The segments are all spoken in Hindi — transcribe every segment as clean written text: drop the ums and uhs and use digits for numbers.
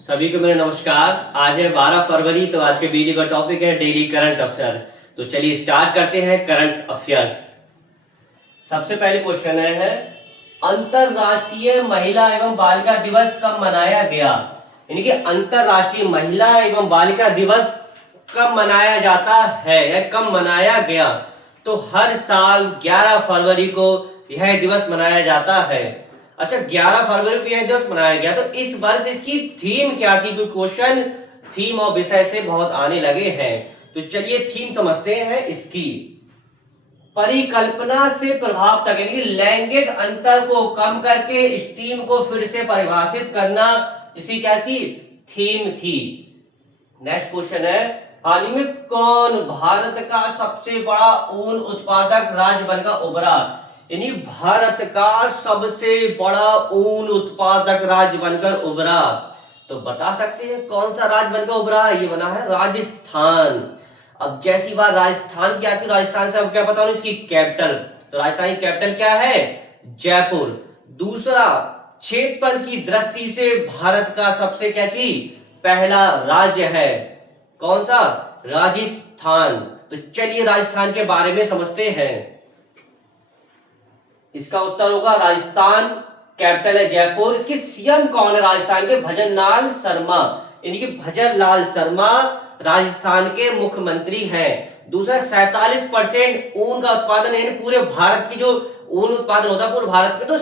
सभी को मेरा नमस्कार। आज है 12 फरवरी। तो आज के वीडियो का टॉपिक है डेली करंट अफेयर। तो चलिए स्टार्ट करते हैं करंट अफेयर्स। सबसे पहले क्वेश्चन है अंतरराष्ट्रीय महिला एवं बालिका दिवस कब मनाया गया। यानी कि अंतरराष्ट्रीय महिला एवं बालिका दिवस कब मनाया जाता है या कब मनाया गया। तो हर साल 11 फरवरी को यह दिवस मनाया जाता है। अच्छा, 11 फरवरी को यह दिवस मनाया गया। तो इस वर्ष इसकी थीम क्या थी, कोई क्वेश्चन थीम और विषय से बहुत आने लगे हैं। तो चलिए थीम समझते हैं इसकी। परिकल्पना से प्रभाव तक, यानी लैंगिक अंतर को कम करके स्टीम को फिर से परिभाषित करना, इसी क्या थी, थीम थी। नेक्स्ट क्वेश्चन है हाल ही में कौन भारत का सबसे बड़ा ऊन उत्पादक राज्य बनकर उभरा। यानी भारत का सबसे बड़ा ऊन उत्पादक राज्य बनकर उभरा। तो बता सकते हैं कौन सा राज्य बनकर उभरा। ये बना है राजस्थान। अब जैसी बात राजस्थान की आती है, राजस्थान से अब क्या पता उसकी कैपिटल। तो राजस्थान की कैपिटल क्या है, जयपुर। दूसरा, क्षेत्रफल की दृष्टि से भारत का सबसे क्या चीज पहला राज्य है, कौन सा, राजस्थान। तो चलिए राजस्थान के बारे में समझते हैं। इसका उत्तर होगा राजस्थान, कैपिटल है जयपुर। इसके सीएम कौन है राजस्थान के, भजन लाल शर्मा। यानी कि भजन लाल शर्मा राजस्थान के मुख्यमंत्री हैं। दूसरा, 47% ऊन का उत्पादन, यानी पूरे भारत की जो ऊन उत्पादन होता है पूरे भारत में, तो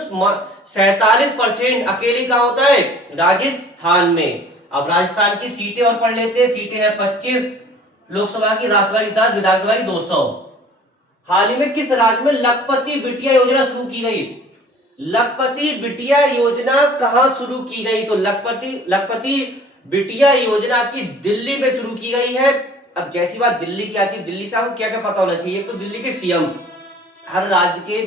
47% अकेले कहां होता है, राजस्थान में। अब राजस्थान की सीटें और पढ़ लेते हैं। सीटें हैं 25 लोकसभा की, राज्यसभा की 10, विधानसभा की 200। हाल ही में किस राज्य में लखपति बिटिया योजना शुरू की गई। लखपति बिटिया योजना कहां शुरू की गई। तो लखपति बिटिया योजना की दिल्ली में शुरू की गई है। अब जैसी बात दिल्ली की आती है, दिल्ली से आपको क्या क्या पता होना चाहिए। तो दिल्ली के सीएम, हर राज्य के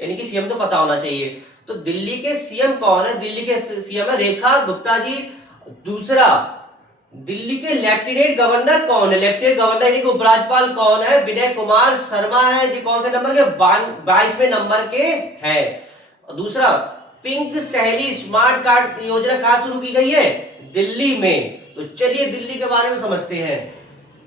यानी कि सीएम तो पता होना चाहिए। तो दिल्ली के सीएम कौन है, दिल्ली के सीएम है रेखा गुप्ता जी। दूसरा, दिल्ली के लेफ्टिनेंट गवर्नर कौन है, लेफ्टिनेंट गवर्नर यानी कि उपराज्यपाल कौन है, विनय कुमार शर्मा है। जी कौन से नंबर के, 22वें नंबर के है। दूसरा, पिंक सहेली स्मार्ट कार्ड योजना कहां शुरू की गई है, दिल्ली में। तो चलिए दिल्ली के बारे में समझते हैं।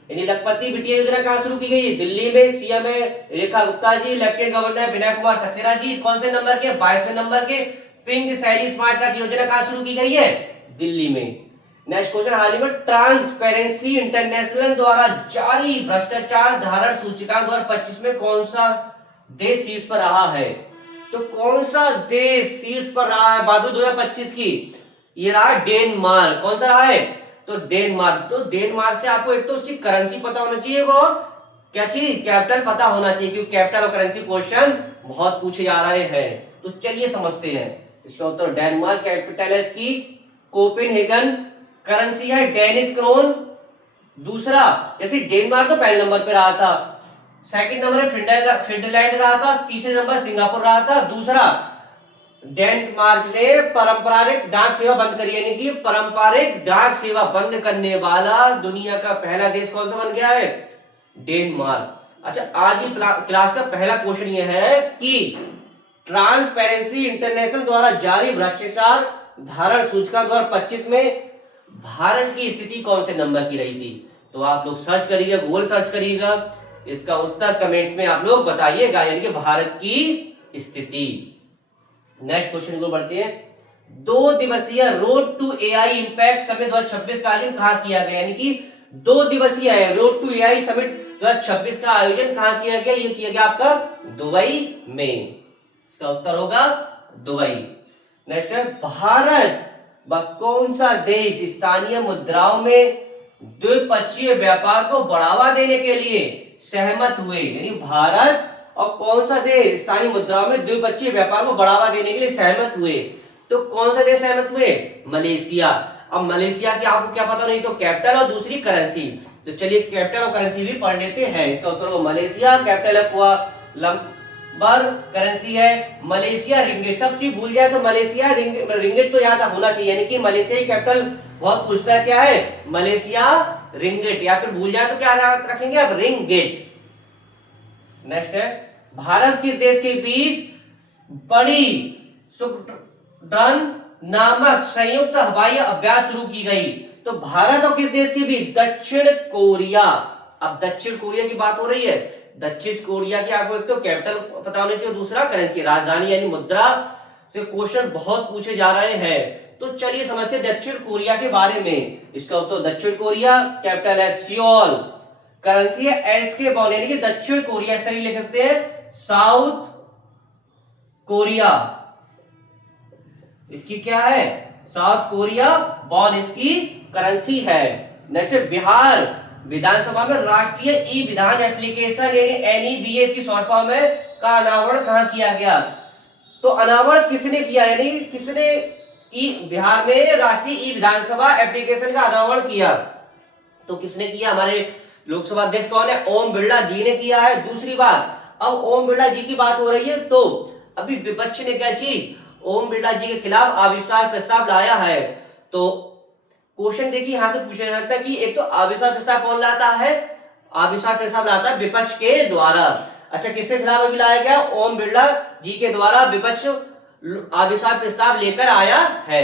यानी लखपति बिटिया योजना कहां शुरू की गई है, दिल्ली में। सीएम है रेखा गुप्ता जी, लेफ्टिनेंट गवर्नर विनय कुमार सक्सेना जी, कौन से नंबर के, 22वें नंबर के। पिंक सहेली स्मार्ट कार्ड योजना कहां शुरू की गई है, दिल्ली में। नेक्स्ट क्वेश्चन, हाल ही में ट्रांसपेरेंसी इंटरनेशनल द्वारा जारी भ्रष्टाचार धारण सूचकांक 2025 में कौन सा देश शीर्ष पर रहा है। तो कौन सा देश शीर्ष पर रहा है बाबू 2025 की, ये रहा डेनमार्क। कौन सा रहा है, तो डेनमार्क। तो डेनमार्क से आपको एक तो उसकी करेंसी पता होना चाहिए और क्या चीज, कैपिटल पता होना चाहिए, क्योंकि कैपिटल और करेंसी क्वेश्चन बहुत पूछे जा रहे हैं। तो चलिए समझते हैं। इसका उत्तर डेनमार्क, कैपिटल है इसकी कोपेनहेगन, करेंसी है डेनिश क्रोन। दूसरा, जैसे डेनमार्क तो पहले नंबर पे रहा था, सेकंड नंबर पे फिनलैंड रहा था, तीसरे नंबर सिंगापुर रहा था। दूसरा, डेनमार्क ने पारंपरिक डाक सेवा बंद करी, यानी कि पारंपरिक डाक सेवा बंद करने वाला दुनिया का पहला देश कौन सा बन गया है, डेनमार्क। अच्छा, आज की क्लास का पहला क्वेश्चन यह है कि ट्रांसपेरेंसी इंटरनेशनल द्वारा जारी भ्रष्टाचार धारण सूचकांक 2025 में भारत की स्थिति कौन से नंबर की रही थी। तो आप लोग सर्च करिएगा, गूगल सर्च करिएगा, इसका उत्तर कमेंट्स में आप लोग बताइएगा, यानी कि भारत की स्थिति। नेक्स्ट क्वेश्चन को बढ़ते हैं। 2 दिवसीय road to AI impact summit 2026 का आयोजन कहां किया गया, यानी कि 2 दिवसीय है रोड टू एआई समिट 2026 का आयोजन कहां किया गया, ये किया गया आपका दुबई में। इसका उत्तर होगा दुबई। नेक्स्ट है, भारत व कौन सा देश स्थानीय मुद्राओं में द्विपक्षीय व्यापार को बढ़ावा देने के लिए सहमत हुए। यानी भारत और कौन सा देश स्थानीय मुद्राओं में द्विपक्षीय व्यापार को बढ़ावा देने के लिए सहमत हुए। तो कौन सा देश सहमत हुए, मलेशिया। अब मलेशिया की आपको क्या पता नहीं, तो कैपिटल और दूसरी करेंसी। तो चलिए कैपिटल और करेंसी भी पढ़ लेते हैं। इसका उत्तर होगा मलेशिया, कैपिटल है कुआलालंपुर, करेंसी है मलेशिया रिंगिट। सब चीज भूल जाए तो मलेशिया रिंगिट तो याद होना चाहिए, यानी कि मलेशिया की कैपिटल बहुत पूछता है क्या है, मलेशिया रिंगिट, या फिर भूल जाए तो क्या रखेंगे आप, रिंगिट। नेक्स्ट है, भारत किस देश के बीच बड़ी सुदृढ़ नामक संयुक्त हवाई अभ्यास शुरू की गई। तो भारत और किस देश की भी? दक्षिण कोरिया। अब दक्षिण कोरिया की बात हो रही है, दक्षिण कोरिया की आपको एक तो कैपिटल पता होना चाहिए, दूसरा करेंसी राजधानी यानी मुद्रा से क्वेश्चन बहुत पूछे जा रहे हैं। तो चलिए समझते हैं दक्षिण कोरिया के बारे में। इसका उत्तर दक्षिण कोरिया, कैपिटल है सियोल, करेंसी है एस के बॉन, यानी कि दक्षिण कोरिया, इस तरह लिख सकते हैं साउथ कोरिया। इसकी क्या है? साउथ कोरिया बॉन इसकी करेंसी है। नेक्स्ट, बिहार विधानसभा में राष्ट्रीय ई विधान एप्लीकेशन यानी एनईबीए की शॉर्ट फॉर्म है का अनावरण कहां किया गया? तो अनावरण किसने किया, यानी किसने बिहार में राष्ट्रीय ई विधानसभा एप्लीकेशन का अनावरण किया? तो किसने किया? हमारे लोकसभा अध्यक्ष कौन है? ओम बिरला जी ने किया है। दूसरी बात, अब ओम बिरला जी की बात हो रही है तो अभी विपक्ष ने क्या चीज? ओम बिरला जी के खिलाफ अविश्वास प्रस्ताव लाया है। तो क्वेश्चन देखिए यहां से पूछा जा सकता है कि एक तो अविश्वास प्रस्ताव कौन लाता है? अविश्वास प्रस्ताव लाता है विपक्ष के द्वारा। अच्छा, किसके खिलाफ अभी लाया गया? ओम बिरला जी के द्वारा विपक्ष अविश्वास प्रस्ताव लेकर आया है।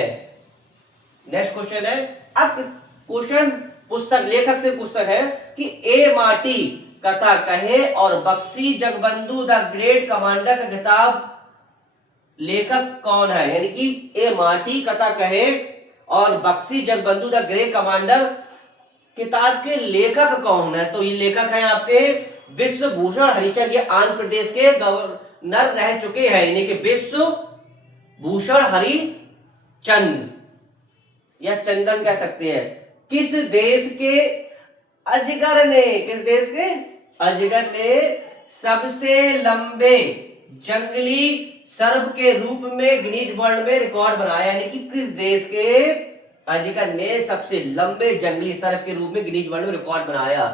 नेक्स्ट क्वेश्चन है, अब क्वेश्चन पुस्तक लेखक से पुस्तक है कि ए माटी कथा कहे और Bakshi Jagabandhu the great commander का खिताब लेखक कौन है? यानी कि ए माटी कथा कहे और Bakshi Jagabandhu the great commander किताब के लेखक कौन है? तो ये लेखक हैं आपके विश्व भूषण हरिचंद, ये आंध्र प्रदेश के गवर्नर रह चुके हैं, यानी कि विश्व भूषण हरिचंद या चंदन कह सकते हैं। किस देश के अजगर ने, किस देश के अजगर ने सबसे लंबे जंगली सर्प के रूप में गिनीज वर्ल्ड में रिकॉर्ड बनाया? यानी कि किस देश के अजगर ने सबसे लंबे जंगली सर्प के रूप में गिनीज वर्ल्ड में रिकॉर्ड बनाया?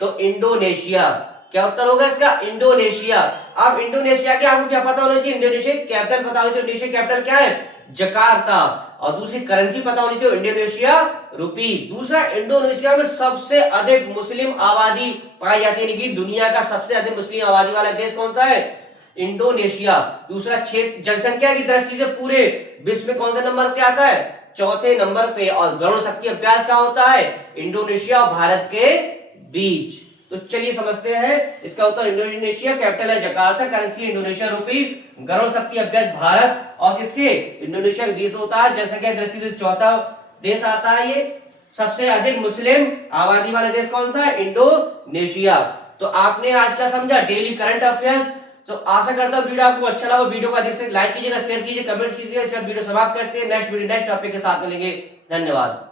तो इंडोनेशिया। क्या उत्तर होगा इसका? इंडोनेशिया। अब इंडोनेशिया के आपको क्या पता होना चाहिए? इंडोनेशिया कैपिटल पता होनी चाहिए। इंडोनेशिया कैपिटल क्या है? जकार्ता। और दूसरी करेंसी पता होनी चाहिए, इंडोनेशिया रुपी। दूसरा, इंडोनेशिया में सबसे अधिक मुस्लिम आबादी पाई जाती है, यानी कि दुनिया का सबसे अधिक मुस्लिम आबादी वाला देश कौन सा है? इंडोनेशिया। दूसरा, क्षेत्र जनसंख्या की दृष्टि से पूरे विश्व में कौन सा नंबर पे आता है? चौथे नंबर पे। और गरुड़ शक्ति अभ्यास कहां होता है? इंडोनेशिया और भारत के बीच। तो चलिए समझते हैं इसका उत्तर इंडोनेशिया, कैपिटल है जकार्ता, करेंसी इंडोनेशिया रुपी, गरुड़ शक्ति अभ्यास भारत और किसके? इंडोनेशिया के देश होता है। जनसंख्या दृष्टि से चौथा देश आता है ये। सबसे अधिक मुस्लिम आबादी वाला देश कौन सा है? इंडोनेशिया। तो आपने आज का समझा डेली करंट अफेयर्स। तो आशा करता हूँ वीडियो आपको अच्छा लगा। वीडियो को अधिक से लाइक कीजिएगा, शेयर कीजिए, कमेंट कीजिएगा। वीडियो समाप्त करते हैं। नेक्स्ट वीडियो नेक्स्ट टॉपिक के साथ मिलेंगे। धन्यवाद।